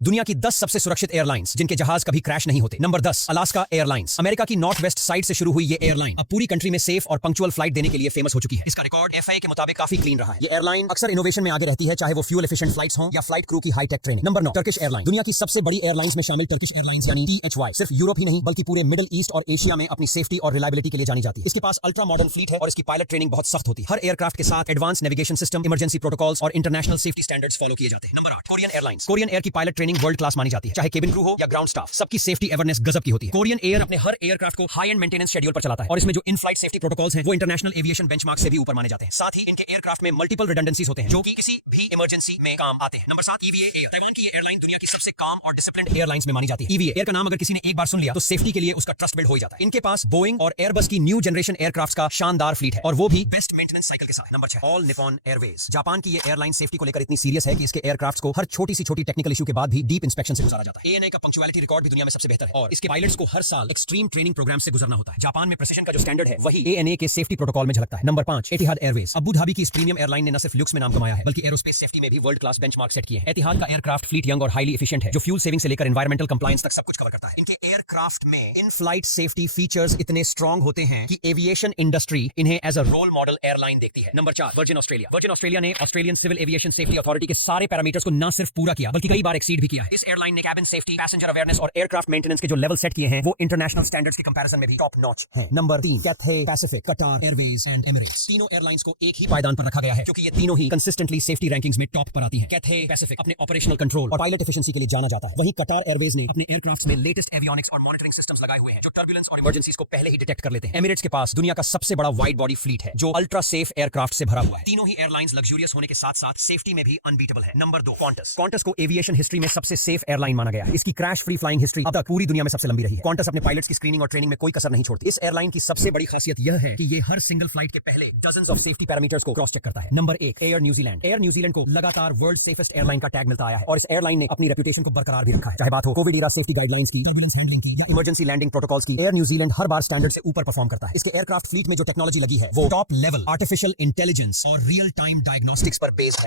दुनिया की 10 सबसे सुरक्षित एयरलाइंस जिनके जहाज कभी क्रैश नहीं होते। Number 10, Alaska airlines. अमेरिका की नॉर्थ वेस्ट साइड से शुरू हुई ये एयरलाइन अब पूरी कंट्री में सेफ और पंक्चुअल फ्लाइट देने के लिए फेमस हो चुकी है। इसका रिकॉर्ड एफआईए के मुताबिक काफी क्लीन रहा है। ये एयरलाइन अक्सर इनोवेशन में आगे रहती है, चाहे वो फ्यूल एफिशिएंट फ्लाइट्स हो या फ्लाइट क्रू की hi tech training. Number 9, Turkish airline. दुनिया की सबसे बड़ी एयरलाइंस में शामिल टर्किश एयरलाइंस यानी THY सिर्फ यूरोप ही नहीं बल्कि पूरे मिडिल ईस्ट और एशिया में अपनी सेफ्टी और रिलायबिलिटी के लिए जानी जाती है। इसके पास अल्ट्रा मॉडर्न फ्लीट है और इसकी पायलट ट्रेनिंग बहुत सख्त होती है। हर एयरक्राफ्ट के साथ advance navigation system, emergency protocols और इंटरनेशनल सेफ्टी स्टैंडर्ड्स फॉलो किए जाते हैं। Number 8, Korean airlines. Korean air की पायलट ट्रेनिंग वर्ल्ड क्लास मानी जाती है, चाहे केबिन क्रू हो या ग्राउंड स्टाफ, सबकी सेफ्टी अवेयरनेस गजब की होती है। कोरियन एयर अपने हर एयरक्राफ्ट को हाई एंड मेंटेनेंस शेड्यूल पर चलाता है और इसमें जो इन फ्लाइट सेफ्टी प्रोटोकॉल्स हैं वो इंटरनेशनल एविएशन बेंचमार्क से भी ऊपर माने जाते हैं। साथ ही इनके एयरक्राफ्ट में मल्टीपल रिडंडेंसीज होते हैं जो कि किसी भी इमरजेंसी में काम आते हैं। Number 7, EVA air. ताइवान की ये एयरलाइन दुनिया की सबसे काम और डिसिप्लिन्ड एयरलाइंस में मानी जाती है। EVA एयर का नाम अगर किसी ने एक बार सुन लिया तो सेफ्टी के लिए उसका ट्रस्ट बिल्ड हो जाता है। इनके पास बोइंग और एयरबस की न्यू जनरेशन एयरक्राफ्ट का शानदार फ्लीट है और वो भी बेस्ट मेंटेनेंस साइकिल के साथ। Number 6, all Nippon Airways. Japan की ये एयरलाइन सेफ्टी को लेकर इतनी सीरियस है कि इसके एयरक्राफ्ट को हर छोटी सी छोटी टेक्निकल इशू के बाद भी डीप इंस्पेक्शन से गुजारा जाता है। ANA का पंक्चुअलिटी रिकॉर्ड भी दुनिया में सबसे बेहतर है और इसके पायलट्स को हर साल एक्सट्रीम ट्रेनिंग प्रोग्राम से गुजरना होता है। जापान में प्रेसिजन का जो स्टैंडर्ड है वही ANA के सेफ्टी प्रोटोकॉल में झलकता है। नंबर 5, एतिहाद एयरवेज। अबू धाबी की इस प्रीमियम एयरलाइन ने न सिर्फ लुक्स में नाम कमाया है बल्कि एरोस्पेस सेफ्टी में भी वर्ल्ड क्लास बेंचमार्क सेट किए हैं। एतिहाद का एयरक्राफ्ट फ्लीट यंग और हाईली एफिशिएंट है जो फ्यूल सेविंग से लेकर एनवायरमेंटल कंप्लायंस तक सब कुछ कवर करता है। इनके एयरक्राफ्ट में इन फ्लाइट सेफ्टी फीचर्स इतने स्ट्रॉन्ग होते हैं कि एविएशन इंडस्ट्री इन्हें as a role model airline देखती है। Number 4, virgin Australia. Virgin Australia ने Australian civil aviation safety authority के सारे पैरामीटर्स को न सिर्फ पूरा किया बल्कि कई बार एक्सीड भी किया है। इस एयरलाइन ने कैबिन सेफ्टी, पैसेंजर अवेयरनेस और एयरक्राफ्ट मेंटेनेंस के जो लेवल सेट किए हैं वो इंटरनेशनल स्टैंडर्ड्स के कंपैरिजन में भी टॉप नॉच है। नंबर 3, कैथे पैसिफिक, कटार एयरवेज एंड एमिरेट्स। तीनों एयरलाइंस को एक ही पायदान पर रखा गया है क्योंकि ये तीनों ही कंसिस्टेंटली सेफ्टी रैंकिंग्स में टॉप पर आती हैं। कैथे पैसिफिक अपने ऑपरेशनल कंट्रोल और पायलट एफिशिएंसी के लिए जाना जाता है, वहीं कटार एयरवेज ने अपने एयरक्राफ्ट्स में लेटेस्ट एवियोनिक्स और मॉनिटरिंग सिस्टम्स लगाए हुए हैं जो टर्बुलेंस और इमरजेंसीज को पहले ही डिटेक्ट कर लेते हैं। एमिरेट्स के पास दुनिया का सबसे बड़ा वाइड बॉडी फ्लीट है जो अल्ट्रा सेफ एयरक्राफ्ट से भरा हुआ है। तीनों ही एयरलाइंस लग्जूरियस होने के साथ साथ सेफ्टी में भी अनबीटेबल है। Number 2, Qantas. क्वांटस को एविएशन हिस्ट्री में सबसे सेफ एयरलाइन माना गया है। इसकी क्रैश फ्री फ्लाइंग हिस्ट्री अब तक पूरी दुनिया में सबसे लंबी रही है। क्वांटस अपने पायलट्स की स्क्रीनिंग और ट्रेनिंग में कोई कसर नहीं छोड़ती। इस एयरलाइन की सबसे बड़ी खासियत यह है कि ये हर सिंगल फ्लाइट के पहले डजन्स ऑफ सेफ्टी पैरामीटर्स को क्रॉस चेक करता है। Number 1, air New Zealand. Air New Zealand को लगातार वर्ल्ड सेफेस्ट एयरलाइन का टैग मिलता आया है और इस एयरलाइन ने अपनी रेपुटेशन को बरकरार भी रखा है, चाहे बात हो कोविड एरा सेफ्टी गाइडलाइंस की, टर्बुलेंस हैंडलिंग की या इमरजेंसी लैंडिंग प्रोटोकॉल्स की। एयर न्यूजीलैंड हर बार स्टैंडर्ड से ऊपर परफॉर्म करता है। इसके एयरक्राफ्ट फ्लीट में जो टेक्नोलॉजी लगी है वो टॉप लेवल आर्टिफिशियल इंटेलिजेंस और रियल टाइम डायग्नोस्टिक्स पर बेस्ड है।